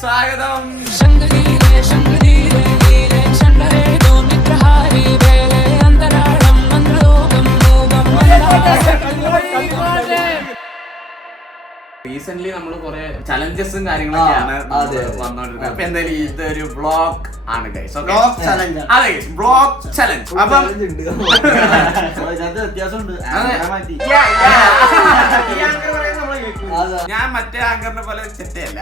സ്വാഗതം. റീസെന്റ് നമ്മൾ കുറെ ചലഞ്ചസും കാര്യങ്ങളൊക്കെയാണ് വന്നോണ്ടിരുന്നത്. അപ്പൊ എന്തായാലും ഇതൊരു വ്ളോഗ് ആണ് ഗൈസ്. അതെ വ്ളോഗ് ചലഞ്ച്. അപ്പം ഞാൻ മറ്റേ ആങ്കറിനെ പോലെ ചെറ്റയല്ല.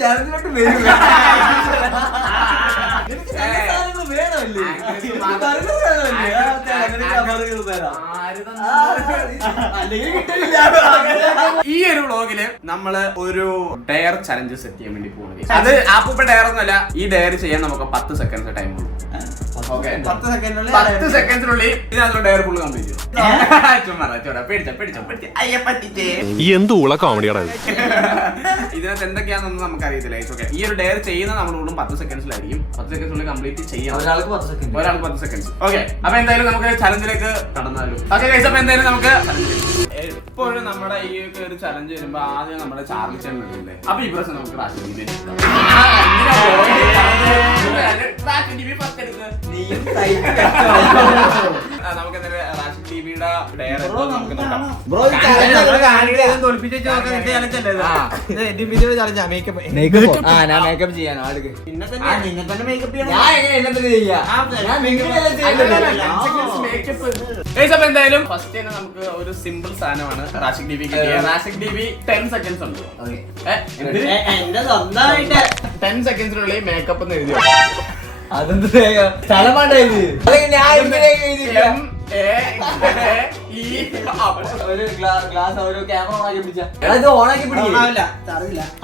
ചലഞ്ചിലോട്ട് വരും. ഈ ഒരു വ്ളോഗില് നമ്മള് ഒരു ഡയർ ചലഞ്ച് സെറ്റ് ചെയ്യാൻ വേണ്ടി പോകുന്നത്. അത് ആപ്പൂപ്പ ഡയർ ഒന്നുമല്ല. ഈ ഡയർ ചെയ്യാൻ നമുക്ക് 10 സെക്കൻഡ്സ് ടൈം ഉള്ളൂ. 10 സെക്കൻഡിനുള്ളിൽ ഇതിനകത്ത് ഡയർ ഫുള്ള് കംപ്ലീറ്റ് ചെയ്യും. എന്തുള്ള കോമഡിയാണ് ഇതിനകത്ത് എന്തൊക്കെയാണെന്നൊന്നും നമുക്ക് അറിയത്തില്ല. ഈ ഒരു ഡയർ ചെയ്യുന്ന നമ്മളോടും 10 സെക്കൻഡ്സിലായിരിക്കും. 10 സെക്കൻഡ്സിനുള്ളിൽ കംപ്ലീറ്റ് ചെയ്യാം. ഒരാൾക്ക് 10 സെക്കൻഡ്സ്. ഓക്കെ, അപ്പൊ എന്തായാലും നമുക്ക് ചലഞ്ചിലേക്ക് കടന്നാലോ. ഓക്കെ ഗൈസ്, അപ്പൊ എന്തായാലും നമുക്ക് എപ്പോഴും നമ്മുടെ ഈ ഒരു ചലഞ്ച് വരുമ്പോ ആദ്യം നമ്മുടെ ചാർലി ചേട്ടൻ വരുന്നില്ലേ. അപ്പൊ ഈ പ്രശ്നം നമുക്ക് നമുക്ക് എന്തായാലും റാഷിദ് ടിവിയുടെ ഡയർ നമുക്ക് നോക്കാം. മേക്കപ്പ് ചെയ്യാനോ എന്തായാലും ഫസ്റ്റ് തന്നെ നമുക്ക് ഒരു സിമ്പിൾ സാധനമാണ് റാഷിദ് ടിവി കിട്ടിയ. റാഷിദ് ടിവി 10 സെക്കൻഡ്സ് ഉണ്ട്. 10 സെക്കൻഡ്സിനുള്ളിൽ മേക്കപ്പ് എന്ന് എഴുതി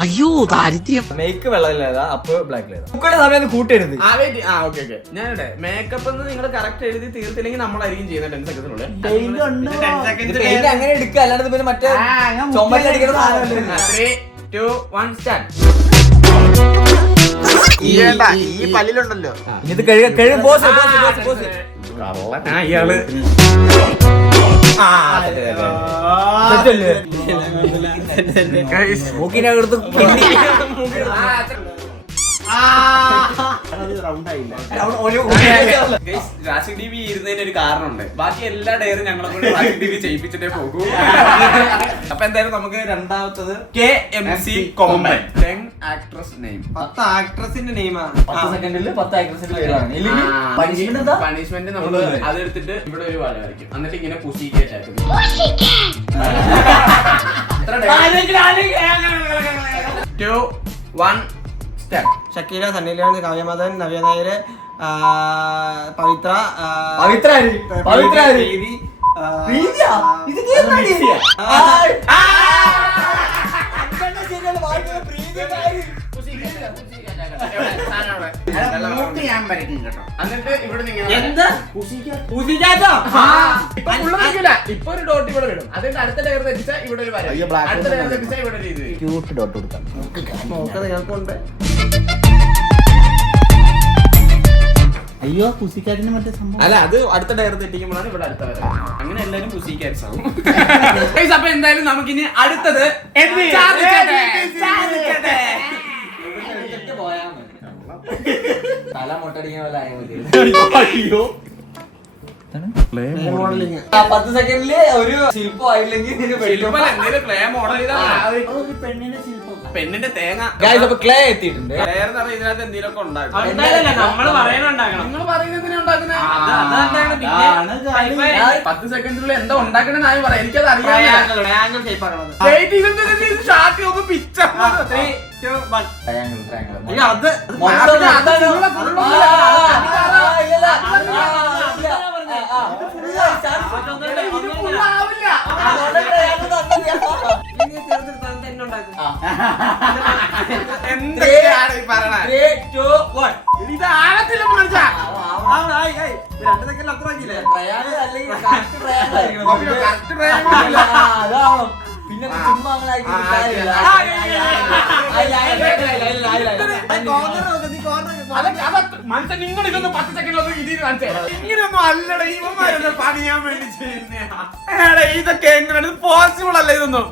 അയ്യോ ദാരിദ്ര്യം. മേക്ക് വെള്ളമില്ലാതാ അപ്പൊ ബ്ലാക്ക് സമയം കൂട്ടരുത്. ഞാനിടെ മേക്കപ്പ് എന്ന് നിങ്ങൾ കറക്റ്റ് എഴുതി തീർത്തില്ലെങ്കിൽ നമ്മളായിരിക്കും ചെയ്യുന്നത് 10 സെക്കൻഡിനുള്ളിൽ. അങ്ങനെ എടുക്കുക, അല്ലാണ്ട് പിന്നെ മറ്റേ ചുമലടിക്കുന്ന 3, 2, 1 സ്റ്റാർട്ട്. ഈ പല്ലിലുണ്ടല്ലോ ഇത് കഴിയും. ബോസ് ഇയാള് മൂക്കിനകത്ത് റാഷിദ് ടിവി ഇരുന്നതിന് ഒരു കാരണമുണ്ട്. ബാക്കി എല്ലാ ഡയറും ഞങ്ങളെ കൊണ്ട് റാഷിദ് ടിവി ചെയ്യിപ്പിച്ചിട്ടേ പോകൂ. അപ്പൊ എന്തായാലും നമുക്ക് രണ്ടാമത്തത് KMC കോമ്പൻ. 10 actress name. 10 ആക്ട്രസിന്റെ നെയിമാണ്. 10 സെക്കൻഡിൽ 10 ആക്ട്രസിന്റെ പണിഷ്മെന്റ് നമ്മള് അതെടുത്തിട്ട് ഇവിടെ ഒരു വര വരയ്ക്കും. എന്നിട്ട് ഇങ്ങനെ പുഷിക്കേറ്റാക്കും. 2, 1 ഷക്കീല, സണ്ണി ലിയോൺ, കാവ്യമാധവൻ, നവ്യ നായര്, പവിത്ര ഇപ്പൊ ഒരു ഡോട്ട് ഇവിടെ വിടും. അതിന്റെ അടുത്ത ഡയർ തെറ്റിച്ചാൽ ഇവിടെ ഒരു വര, അടുത്ത ഡയർ തെറ്റിച്ചാൽ ഇവിടെ ഒരു ഇത്. ക്യൂട്ട് ഡോട്ട് കൊടുക്കാം. അയ്യോ പുസിക്കാറ്റിന് മറ്റേ സംഭവം അല്ല, അത് അടുത്ത ഡയർ തെറ്റിക്കുമ്പോഴാണ് ഇവിടെ അടുത്ത വര. അങ്ങനെ എല്ലാരും പുസിക്കാറ്റ്സ് ആവും. അപ്പൊ എന്തായാലും നമുക്കിനി അടുത്തത് തല മൊട്ടടിക്കുന്ന പോലെ ആയാൽ മതി. 10 സെക്കൻഡില് ഒരു ശില്പം ആയില്ലെങ്കിൽ പെണ്ണിന്റെ തേങ്ങ ക്ലേ എത്തിയിട്ടുണ്ട്. ഇതിനകത്ത് എന്തെങ്കിലുമൊക്കെ ഉണ്ടാകും. 10 സെക്കൻഡിനുള്ളിൽ എന്താ ഉണ്ടാക്കണെന്ന് ആയി പറയാം. എനിക്കത് അറിയാം. എന്തൊക്കെയാണ് ഈ പറയണത്? ഇത് ആഴത്തില്ല മനുഷ്യ. 2 സെക്കൻഡിൽ അത്ര ആക്കിയില്ലേ? പിന്നെ ചുമ്മാ മനുഷ്യൻ നിങ്ങൾ ഇതൊന്ന് 10 സെക്കൻഡിലൊന്നും ഇതിൽ കാണിച്ചേ. ഇങ്ങനെയൊന്നും അല്ലടേ ഇവന്മാരൊന്നും പണിയാൻ വേണ്ടി ചെയ്യുന്ന. ഇതൊക്കെ എങ്ങനെയാണ് പോസിബിൾ അല്ല ഇതൊന്നും.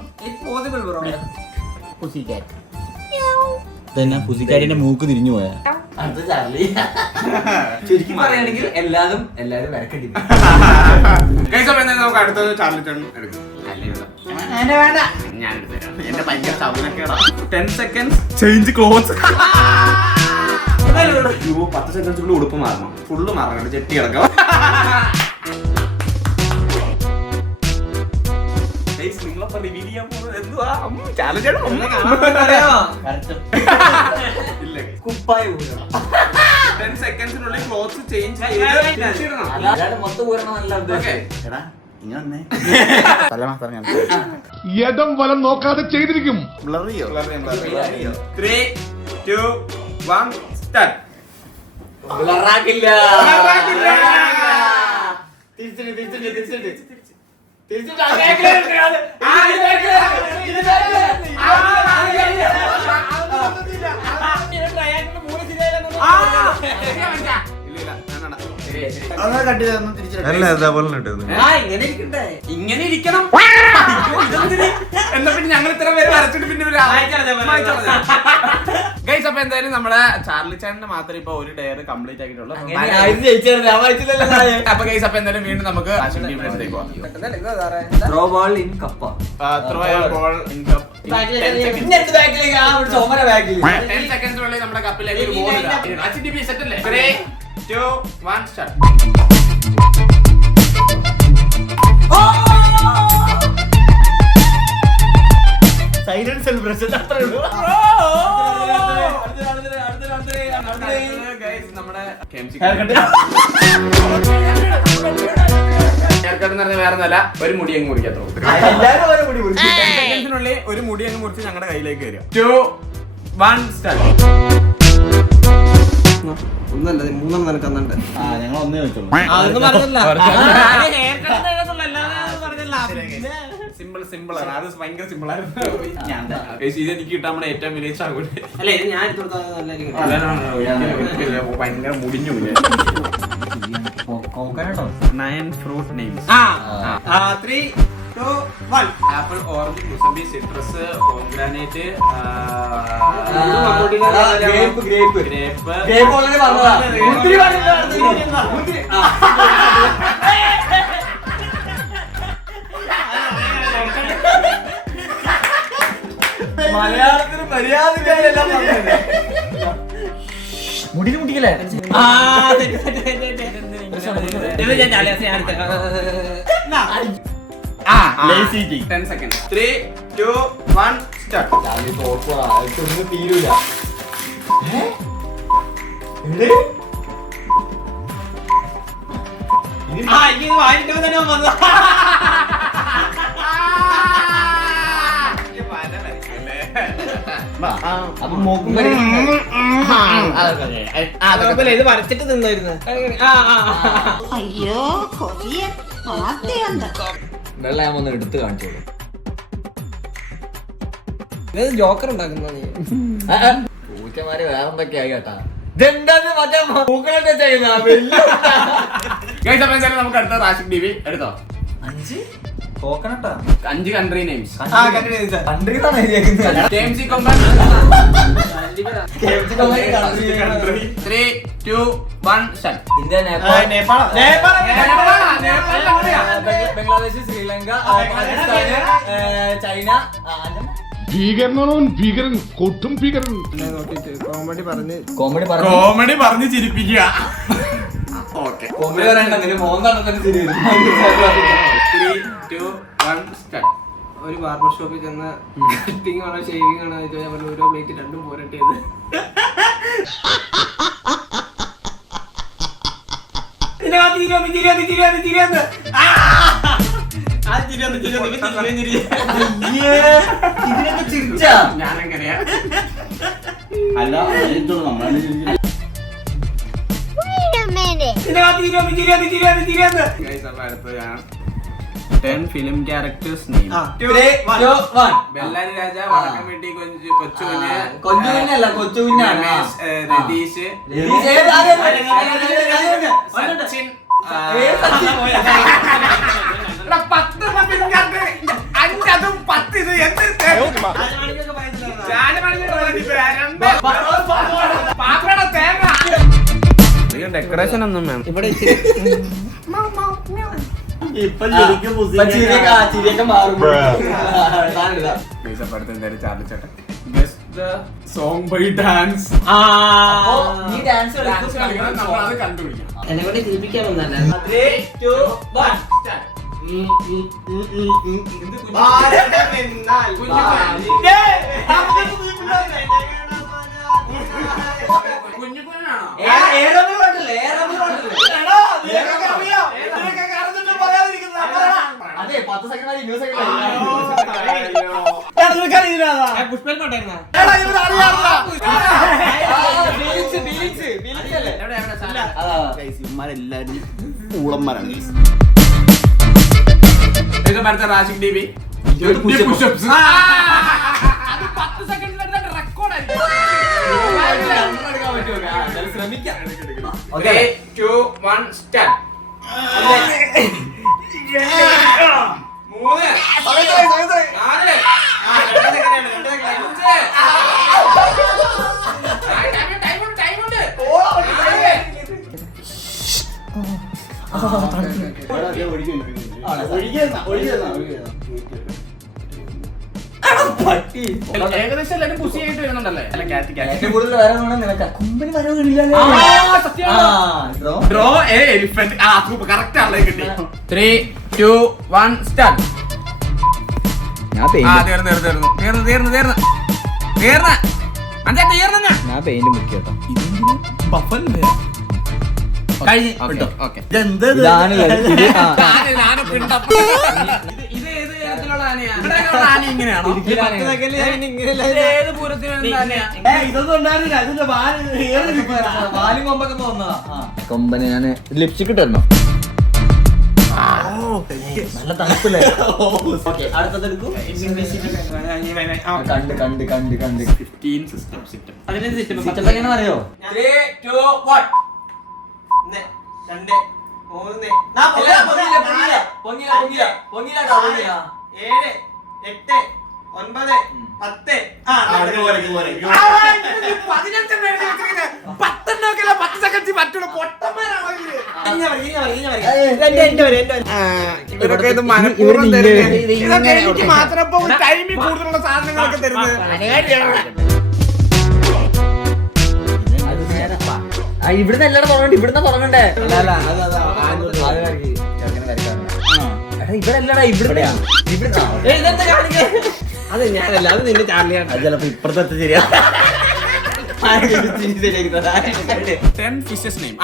തന്നെ പുസിക്കാരിന്റെ മൂക്ക് തിരിഞ്ഞു പോയാ ചുരുക്കി പറയുകയാണെങ്കിൽ എല്ലാരും വരക്കേണ്ടി ഗൈസ് അപ്പോൾ എന്തായാലും നമുക്ക് അടുത്തത് ചാർലി ടേൺ എടുക്കും. ഞാൻ എടുത്തുതരാം. എന്റെ ഭയങ്കര സൗനക്കേടാ. 10 seconds ചേഞ്ച് ക്ലോത്ത്സ്. 10 സെക്കൻഡ്സ് ഉടുപ്പ് മാറണം. ഫുള്ള് മാറണം. ചെട്ടി കിടക്കാം. നിങ്ങളപ്പോ റിവീൽ ചെയ്യാൻ പോകുന്നത് എന്തുവാ? ചാലഞ്ച് ഇല്ല. കുപ്പായ 10 സെക്കൻഡ്സിനുള്ളിൽ ക്ലോത്ത്സ് ചേഞ്ച് മൊത്തം പൂരണമല്ല എടാ ഇങ്ങനെ വന്നേ തല മാത്രം ഞാൻ യഥം വലം നോക്കാതെ ചെയ്തിരിക്കും. ബ്ലറിയോ 3, 2, 1 സ്റ്റാർട്ട്. ബ്ലറാക്കില്ല. ഇങ്ങനെ ഇരിക്കണം. എന്നാ പിന്നെ ഞങ്ങൾ ഇത്ര പേര് വരച്ചിട്ട് പിന്നെ ഗൈസ് അപ്പൊ എന്തായാലും നമ്മുടെ ചാർലി ചാനലിന് മാത്രമേ ഇപ്പൊ ഒരു ഡെയർ കംപ്ലീറ്റ് ആക്കിയിട്ടുള്ളൂ. അപ്പൊ ഗൈസ് അപ്പൊ എന്തായാലും വീണ്ടും നമുക്ക് ത്രോ ബോൾ ഇൻ കപ്പ. 10 സെക്കൻഡ്സിനുള്ളിൽ നമ്മുടെ കപ്പിലേക്ക് ഒരു ബോൾ ഇടാം. സെറ്റ് അല്ലേ? 3, 2, 1 സ്റ്റാർട്ട്. സൈലന്റ് സെലിബ്രേഷൻ അത്രേ ഉള്ളൂ. നമ്മുടെ വേറെ നല്ല ഒരു മുടി അങ്ങ് മുറിക്കാത്തോ. സെക്കൻഡ്സിനുള്ളിൽ ഒരു മുടി അങ്ങ് മുറിച്ച് ഞങ്ങളുടെ കയ്യിലേക്ക് വരിക. 2, 1 സ്റ്റാർട്ട്. ഒന്നല്ല മൂന്നെണ്ണം നിനക്ക് അന്നുണ്ട്. ഞങ്ങൾ ഒന്നേ വെച്ചോളൂ. സിമ്പിൾ ആണ്. അത് ഭയങ്കര സിമ്പിൾ ആയിരുന്നു. ഇത് എനിക്ക് കിട്ടാൻ നമ്മുടെ ഏറ്റവും വലിയ ചാകൂടി. അല്ല ഇത് ഞാൻ ഭയങ്കര മുടിഞ്ഞു. കോക്കനട്ടോ 9 fruit names. 3, 2, 1. Apple, orange, mosambi, citrus, pomegranate, grape. മലയാളത്തിന് മര്യാദക്കാരെല്ലാം മുടിയിൽ മുടിക്കല്ലേ? 10 seconds. 3, 2, 1 start. ഒന്നും തീരൂല. അപ്പൊ മൂക്കും ഇത് വരച്ചിട്ട് നിന്നായിരുന്നു. അയ്യോ കൊതിയ ആദ്യമുണ്ട്. വെള്ളം ഞാൻ ഒന്ന് എടുത്ത് കാണിച്ചോളൂ. ഇത് ജോക്കർ ഉണ്ടാക്കുന്ന പൂച്ചമാര് വേറെന്തൊക്കെയായി കേട്ടാ. ഇതെന്താന്ന് മറ്റേ പൂക്കളൊക്കെ ചെയ്യുന്ന നമുക്ക് അടുത്ത റാഷിക് ഡിവി എടുത്തോ. 5 കോക്കനട്ടാ 5 കൺട്രി നെയിംസ്. കൺട്രി KMC കൊമ്പൻ. 3, 2, 1 സ്റ്റാർട്ട്. ഇന്ത്യ, നേപ്പാൾ, ബംഗ്ലാദേശ്, ശ്രീലങ്ക, പാകിസ്ഥാന്, ചൈന. ഭീകരനാണവൻ, ഭീകരൻ, കൊട്ടും ഭീകരൻ. കോമഡി പറഞ്ഞ് ചിരിപ്പിക്കുക. ഓക്കെ, കോമഡി പറയണ്ട, മോന്താണെന്ന് ശരി. 3, 2, 1 സ്റ്റാർട്ട്. ഒരു ബാർബർ ഷോപ്പിൽ ചെന്ന് കട്ടിങ് ആണോ ഷേവിംഗ് ആണോ ചോദിച്ചാൽ ഓരോ പ്ലേറ്റ് രണ്ടും പോരട്ടേത്. ഞാനെങ്ങനെയാ അല്ല നമ്മളെ അടുത്ത് ഞാൻ 10 ഫിലിം ക്യാരക്ടേഴ്സ് നെയിം. ബെല്ലാരി രാജ, വടക്കം വീട്ടി കൊച്ചുകുഞ്ഞ്, കൊച്ചുകുഞ്ഞല്ല കൊച്ചുകുഞ്ഞാണ്. രതീഷ്, സച്ചിൻ. 10 ഫിലിം ക്യാരക്ടർ 5 അതും 10 ഇത് എന്ത് ഡെക്കറേഷൻ ഒന്നും വേണം. ഇവിടെ ഇപ്പൊ ശരിക്കും ചിരിയൊക്കെ മാറും. സോങ് ബൈ ഡാൻസ് നീ ഡാൻസ് നമ്മളത് കണ്ടുപിടിക്കണം. എന്നെ കൊണ്ട് ചിരിപ്പിക്കാൻ വന്നല്ലേ. 3, 2, 1. അതെ 10 സെക്കൻഡ് 20 സെക്കൻഡ് പുഷ്പൻ പാട്ടായിരുന്നാ? ഇവന്മാരെല്ലാരും ഊളന്മാരാണ്. Rashik DB pushups. ശ്രമിക്കാം. 3, 2, 1 സ്റ്റാർട്ട്. 3 ഏകദേശം എല്ലാവരും പുഷ് ചെയ്തിട്ട് വരുന്നുണ്ടല്ലേ? ഏറ്റവും കൂടുതൽ വരവാണ് നിനക്ക്. കുമ്പന് വരവില്ലല്ലോ. Draw a elephant. കറക്റ്റ് ആളെ കിട്ടി. 3, 2, 1 സ്റ്റാർട്ട്. ഞാൻ പെയിന്റ് മുക്കി കേട്ടോ. ഇതാണ് ഇത് ഏത് തരത്തിലുള്ള ആനയാ? ആന ഇങ്ങനെയാണോ? ഏത് പൂരത്തിനുള്ള ആനയാ? ഇതൊന്നും ഉണ്ടായിരുന്നില്ല. ഇതിന്റെ വാലും കൊമ്പൊക്കെ തോന്നതാ. കൊമ്പന് ഞാൻ ലിപ്സ്റ്റിക് ഇട്ടോ. നല്ല തണുപ്പില്ലേ? അടുത്തതെടുക്കൂ. കണ്ട് 15 സിസ്റ്റം സിസ്റ്റം. സിസ്റ്റം എങ്ങനെ അറിയോ? 3, 2, 1. 1, 2, 3, 4 പൊങ്ങില 7, 8, 9, 10. ഇവരൊക്കെ ഇത് മനഃപൂർവ്വം തരുന്നത്. ഇതൊക്കെ എനിക്ക് മാത്രം ഇപ്പൊ ടൈമിൽ കൂടുതലുള്ള സാധനങ്ങളൊക്കെ തരുന്നത്. ഇവിടുന്ന് എല്ലാരും തുടങ്ങണ്ട. ഇവിടുന്ന് തുടങ്ങണ്ടേ? ഇവിടെ അല്ലടാ. ഇവിടെയാ. അത് ഞാനല്ല, അത് നിന്റെ ചാർലിയാണ്. ചിലപ്പോ ഇപ്പുറത്തെ ശരിയാ. 10 ഫിഷസ് നെയിം.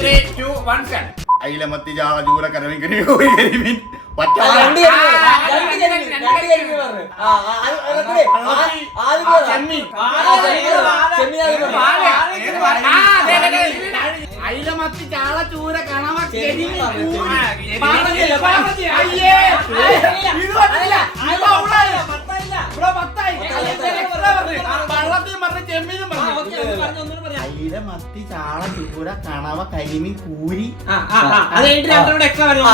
3, 2, 1 സ്റ്റാർട്ട്. അയിലമത്തി ചാള ചൂര കരമീൻ കരിമീൻ ഒറ്റ അയിലമത്തി ചാള ചൂര കണവ മത്തി ചാള ചൂര കണവ കരിമീൻ കൂരി. അത് കഴിഞ്ഞിട്ട് രണ്ടെണ്ണം എക്സ്ട്രാ വരും.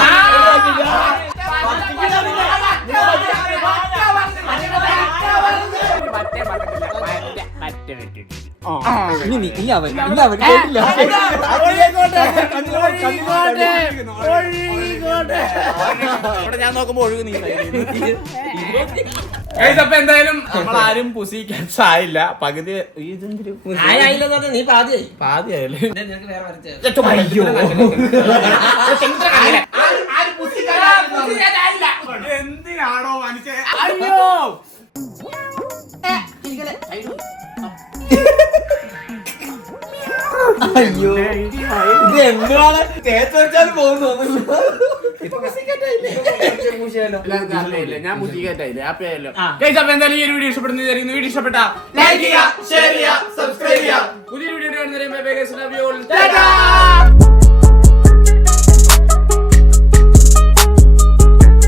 ഞാൻ നോക്കുമ്പോ ഒഴുകുന്നു. അപ്പൊ എന്തായാലും നമ്മളാരും പുസിക്കാൻസ് ആയില്ല. പകുതി നീ പാതിയായി. പാതിയായാലും നിനക്ക് വേറെ വരച്ച എന്തിനാണോ മനുഷ്യ? അയ്യോ അയ്യോ ഇത് എന്താണ് തേച്ചാലും പോകുന്നു. ഞാൻ മുജിക്കായില്ലേ അപ്പൊ എന്തായാലും ഈ ഒരു വീഡിയോ ഇഷ്ടപ്പെടുന്ന വീഡിയോ ഇഷ്ടപ്പെട്ട ലൈക്ക് ചെയ്യുക, ഷെയർ ചെയ്യുക, സബ്സ്ക്രൈബ് ചെയ്യുക. പുതിയൊരു വീഡിയോ കാണുന്നവരെ bye bye guys, love you all.